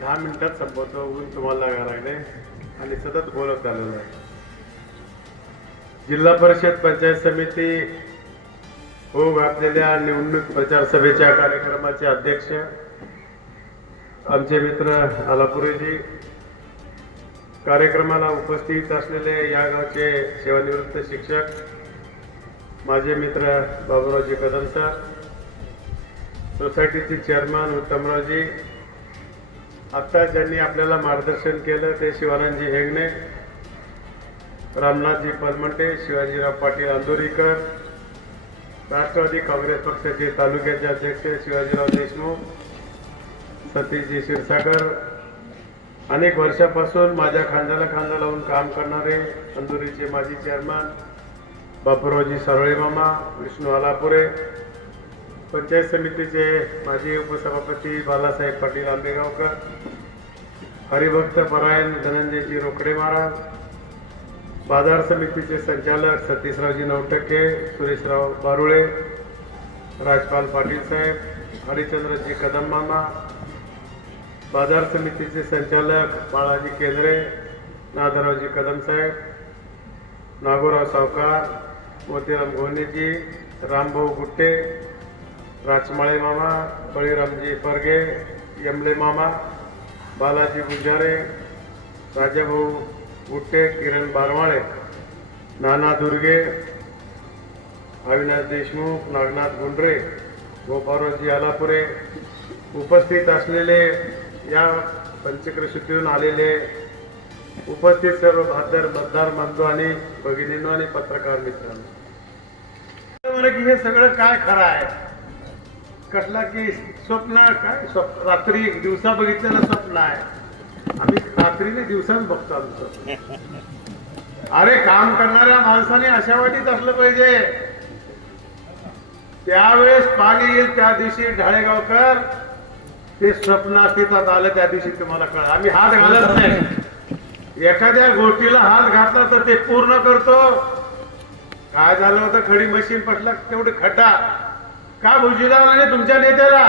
दहा मिनिटात संपवतो ऊन तुम्हाला लागा लागले आणि सतत बोलत आलेलं आहे. जिल्हा परिषद पंचायत समिती हो घातलेल्या निवडणूक प्रचार सभेच्या कार्यक्रमाचे अध्यक्ष आमचे मित्र आलापुरेजी कार्यक्रमाला उपस्थित असलेले या गावचे सेवानिवृत्त शिक्षक माझे मित्र बाबूरावजी कदम सर सोसायटीचे चेअरमन उत्तमरावजी आत्ता ज्यांनी आपल्याला मार्गदर्शन केलं ते शिवानंदजी हेगणे रामनाथजी पलमंटे शिवाजीराव पाटील अंदुरीकर राष्ट्रवादी काँग्रेस पक्षाचे तालुक्याचे अध्यक्ष शिवाजीराव देशमुख सतीशजी क्षीरसागर अनेक वर्षापासून माझ्या खांद्याला खांदा लावून काम करणारे अंदुरीचे माजी चेअरमन बापूरावजी सारोळे मामा विष्णू आलापुरे पंचायत समितीचे माजी उपसभापती बालासाहेब पाटील आंबेगावकर हरिभक्त परायण धनंजयजी रोकडे महाराज बाजार समितीचे संचालक सतीशरावजी नवटक्के सुरेशराव बारुळे राजपाल पाटील साहेब हरिचंद्रजी कदम मामा बाजार समितीचे संचालक बाळाजी केंद्रे नादरावजी कदम साहेब नागोराव सावकार मोतीराम गोनेजी रामभाऊ गुट्टे राजमाळे मामा बळीरामजी फरगे यमले मामा बालाजी गुजारे राजाभाऊ गुट्टे किरण बारमाळे नाना दुर्गे अविनाश देशमुख नागनाथ गुंडरे गोपाळरावजी आलापुरे उपस्थित असलेले या पंचक्रोशीतून आलेले उपस्थित सर्व भादर मतदार बंधू आणि भगिनींनो आणि पत्रकार मित्रांनो. की हे सगळं काय खरं आहे? कसला की स्वप्न काय? स्वप्न. रात्री दिवसा बघितलेलं स्वप्न आहे. आम्ही रात्रीने दिवसाच बघतो आमचं अरे काम करणाऱ्या माणसाने अशा वाटीत असलं पाहिजे. त्यावेळेस पाणी येईल त्या दिवशी ढाळेगावकर. ते स्वप्न अस्तित्वात आलं त्या दिवशी तुम्हाला कळ आम्ही हात घालत नाही. एखाद्या गोष्टीला हात घातला तर ते पूर्ण करतो. काय झालं होतं? खडी मशीन पटला तेवढी खड्डा. का भुजीला आणि तुमच्या नेत्याला?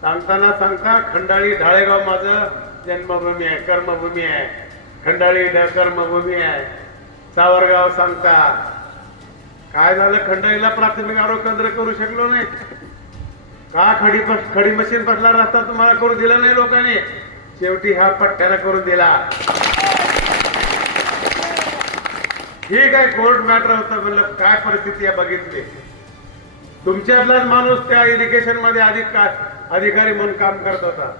सांगताना सांगता खंडाळी ढाळेगाव माझं जन्मभूमी आहे कर्मभूमी आहे. खंडाळी कर्मभूमी आहे. सावरगाव सांगता. काय झालं? खंडाळीला प्राथमिक आरोग्य केंद्र करू शकलो नाही. का खडी खडी मशीन पसला रस्ता तुम्हाला करू दिला नाही लोकांनी? शेवटी हा पट्ट्याला करून दिला. ठीक आहे कोर्ट मॅटर होतं म्हणलं काय परिस्थिती आहे बघितली. तुमच्यातलाच माणूस त्या इरिगेशनमध्ये अधिक अधिकारी म्हणून काम करत होता.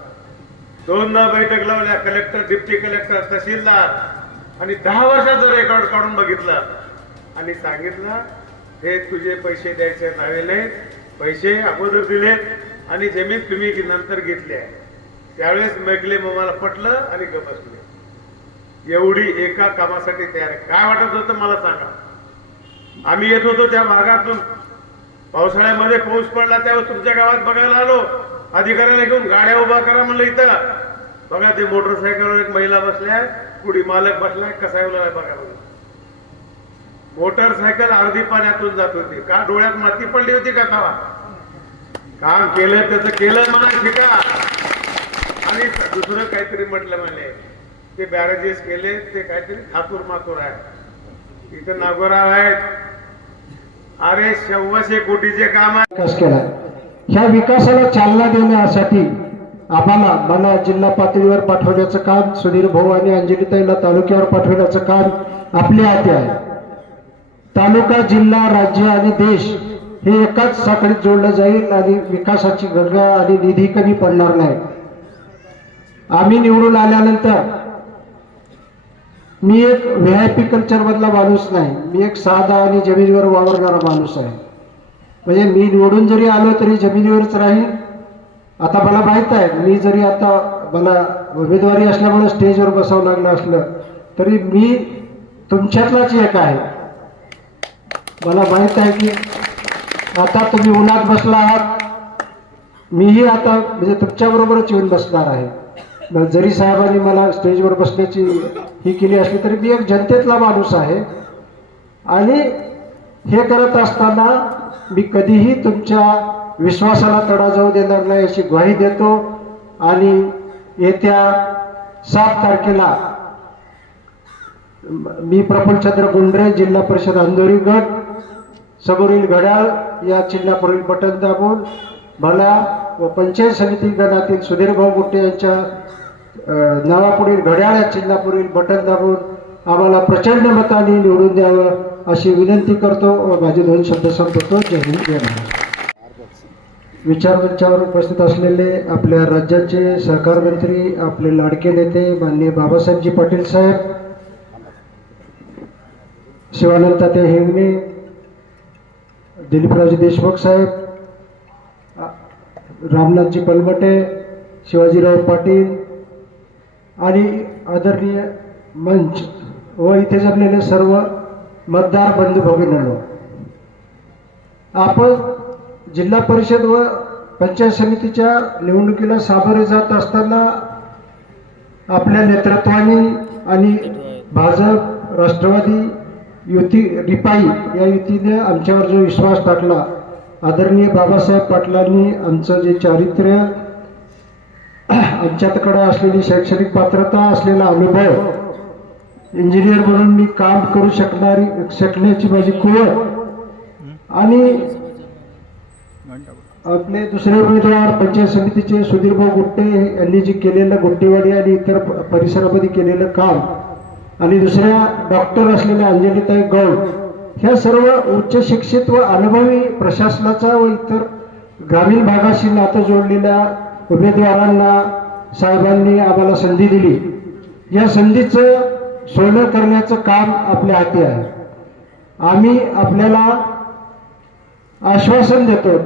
दोनदा बैठक लावल्या कलेक्टर डिप्टी कलेक्टर तहसीलदार. आणि दहा वर्षाचं रेकॉर्ड काढून बघितलं. आणि सांगितलं हे तुझे पैसे द्यायचे नाही पैसे अगोदर दिले आणि जमीन तुम्ही नंतर घेतली आहे. त्यावेळेस मेघले मला पटलं आणि गपसले एवढी एका कामासाठी तयार आहे. काय वाटत होतं मला सांगा. आम्ही येत होतो त्या भागातून. पावसाळ्यामध्ये पाऊस पडला त्यावेळेस तुमच्या गावात बघायला आलो. अधिकाऱ्याला घेऊन गाड्या उभा करा म्हणलं इथं. बघा ते मोटरसायकलवर एक महिला बसल्या कुडी मालक बसलाय कसा येऊ बघा बघा मोटरसायकल अर्धी पाण्यातून जात होती. का डोळ्यात माती पडली होती का तवा काम केलं त्याचं केलं म्हणा शिका आणि दुसरं काहीतरी म्हटलं म्हणे. ते बॅरेजेस केले ते काहीतरी थातूर मातूर आहे. इथं नागोराव आहेत. अरे सव्वाशे कोटीचे काम आहे. विकास केला. ह्या विकासाला चालना देण्यासाठी आम्हाला मला जिल्हा पातळीवर पाठवण्याचं काम सुधीर भाऊ आणि अंजलीताईला तालुक्यावर पाठवण्याचं काम आपल्या हाती आहे. तालुका जिल्हा राज्य आणि देश हे एकाच साखळीत जोडलं जाईल आणि विकासाची गंगा आणि निधी कमी पडणार नाही. आम्ही निवडून आल्यानंतर मी एक व्ही आय पी कल्चरमधला माणूस नाही. मी एक साधा आणि जमिनीवर वावरणारा माणूस आहे. म्हणजे मी निवडून जरी आलो तरी जमिनीवरच राहील आता मला माहीत आहे मी जरी आता मला उमेदवारी असल्यामुळे स्टेजवर बसावं लागलं असलं तरी मी तुमच्यातलाच एक आहे. मला माहीत आहे की आता तुम्ही उन्हात बसला आहात. मीही आता म्हणजे तुमच्याबरोबरच येऊन बसणार आहे. जरी साहेबांनी मला स्टेजवर बसण्याची ही केली असली तरी मी एक जनतेतला माणूस आहे. आणि हे करत असताना मी कधीही तुमच्या विश्वासाला तडा जाऊ देणार नाही अशी ग्वाही देतो. आणि येत्या सात तारखेला मी प्रफुल्लचंद्र गुंडरे जिल्हा परिषद अंधोरी गट समोरील घड्याळ या चिन्हापुढील बटन दाबून मला व पंचायत समिती गणातील सुधीरभाऊ गुट्टे यांच्या नावापुढील घड्याळ्या चिन्हापुढील बटन दाबून आम्हाला प्रचंड मताने निवडून द्यावं अशी विनंती करतो. व माझे दोन शब्द संपवतो. जय हिंद जय महाराज विचारमंचावर उपस्थित असलेले आपल्या राज्याचे सहकार मंत्री आपले लाडके नेते माननीय बाबासाहेबजी पाटील साहेब शिवानंद तात्या हेंगणे दिलीपरावजी देशमुख साहेब रामनाथजी पलमटे शिवाजीराव पाटील आणि आदरणीय मंच व इथे जमलेले सर्व मतदार बंधू भगिनींनो आपण जिल्हा परिषद व पंचायत समितीच्या निवडणुकीला सामोरे जात असताना आपल्या नेतृत्वाने आणि भाजप राष्ट्रवादी युती रिपाई या युतीने आमच्यावर जो विश्वास टाकला आदरणीय बाबासाहेब पाटलांनी आमचं जे चारित्र्य आमच्याकडे असलेली शैक्षणिक पात्रता असलेला अनुभव इंजिनियर म्हणून मी काम करू शकणारी शकण्याची माझी कुवत आणि आपले दुसरे उमेदवार पंचायत समितीचे सुधीरभाऊ गुट्टे यांनी जे केलेलं गुट्टेवाडी आणि इतर परिसरामध्ये केलेलं काम आणि दुसऱ्या डॉक्टर असलेल्या अंजलीताई गौड ह्या सर्व उच्च शिक्षित व अनुभवी प्रशासनाचा व इतर ग्रामीण भागाशी नातं जोडलेल्या उमेदवारांना साहेबांनी आम्हाला संधी दिली. या संधीचं सोनं करण्याचं काम आपल्या हाती आहे. आम्ही आपल्याला आश्वासन देतो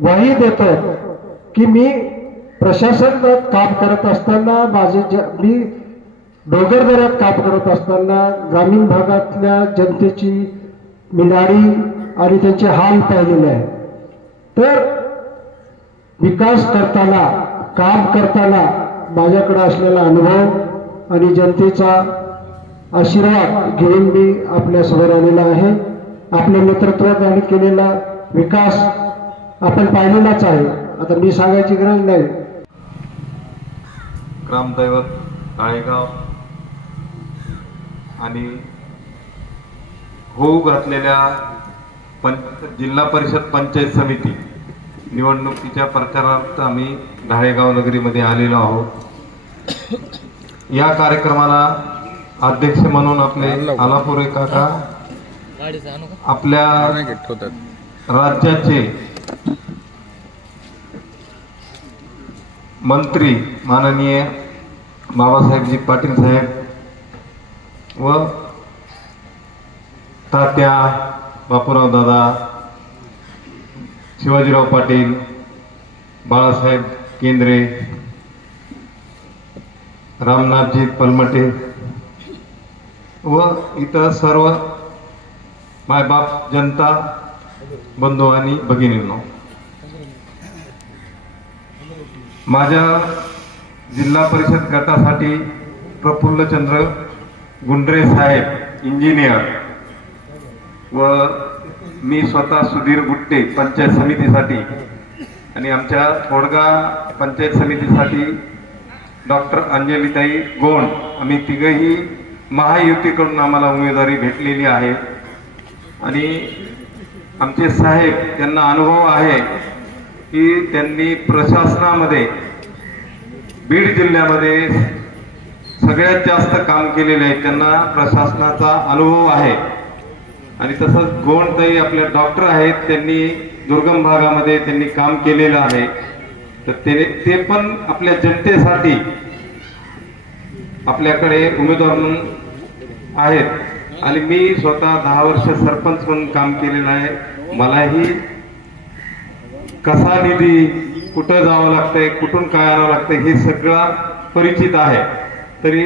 ग्वाही देतो की मी प्रशासनात काम करत असताना माझे ज मी डोंगरदऱ्यात काम करत असताना ग्रामीण भागातल्या जनतेची मिनाडी आणि त्यांचे हाल पाहिलेले आहे. तर विकास करताना काम करताना माझ्याकडे असलेला अनुभव आणि जनतेचा आशीर्वाद घेऊन मी आपल्यासमोर आलेला आहे. आपल्या नेतृत्वात केलेला विकास आपण पाहिलेलाच आहे. आता मी सांगायची गरज नाही. ग्रामदैवत काळेगाव आणि होऊ घातलेल्या पं जिल्हा परिषद पंचायत समिती निवडणुकीच्या प्रचारार्थ आम्ही ढाळेगाव नगरीमध्ये आलेलो आहोत. या कार्यक्रमाला अध्यक्ष म्हणून आपले आलापुरे काका आपल्या राज्याचे मंत्री माननीय बाबासाहेबजी पाटील साहेब व तात्या बापूराव दादा शिवाजीराव पाटील बाळासाहेब केंद्रे रामनाथजी पलमटे व इतर सर्व मायबाप जनता बंधू आणि भगिनींनो. माझ्या जिल्हा परिषद गटासाठी प्रफुल्लचंद्र गुंडरे साहेब इंजिनियर. व मी स्वतः सुधीर गुट्टे पंचायत समितीसाठी आणि आमच्या थोडगा पंचायत समितीसाठी डॉक्टर अंजलीताई गोंड आम्ही तिघही महायुतीकडून आम्हाला उमेदवारी भेटलेली आहे. आणि आमचे साहेब त्यांना अनुभव आहे की त्यांनी प्रशासनामध्ये बीड जिल्ह्यामध्ये सगळ्यात जास्त काम केलेले आहे. त्यांना प्रशासनाचा अनुभव आहे. आणि तसंच गोंडताई आपल्या डॉक्टर आहेत त्यांनी दुर्गम भागामध्ये त्यांनी काम केलेलं आहे. तर ते ते पण आपल्या जनतेसाठी आपल्याकडे उमेदवार म्हणून आहेत. आणि मी स्वतः दहा वर्ष सरपंच म्हणून काम केलेलं आहे. मलाही कसा निधी कुठं जावं लागतंय कुठून काय आणावं लागतंय हे सगळं परिचित आहे. तरी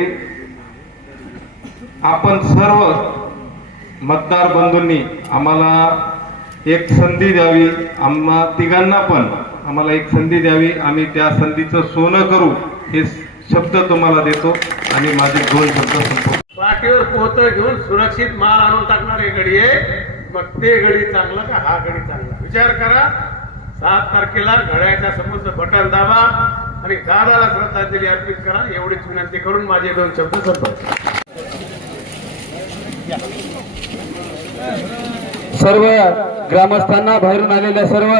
आपण सर्व मतदार बंधूंनी आम्हाला एक संधी द्यावी. आम्हा तिघांना पण आम्हाला एक संधी द्यावी. आम्ही त्या संधीचं सोनं करू हे शब्द तुम्हाला देतो आणि माझे दोन शब्द संपतो पाठीवर पोहत घेऊन सुरक्षित माल आणून टाकणार हे घडी आहे. मग ते घडी चांगलं का हा घडी चांगला? विचार करा. सात तारखेला घड्याच्या समोरचं बटन दाबा आणि दादाला श्रद्धांजली अर्पित करा. एवढीच विनंती करून माझे दोन शब्द संपवतो. सर्व ग्रामस्थांना बाहेरून आलेल्या सर्व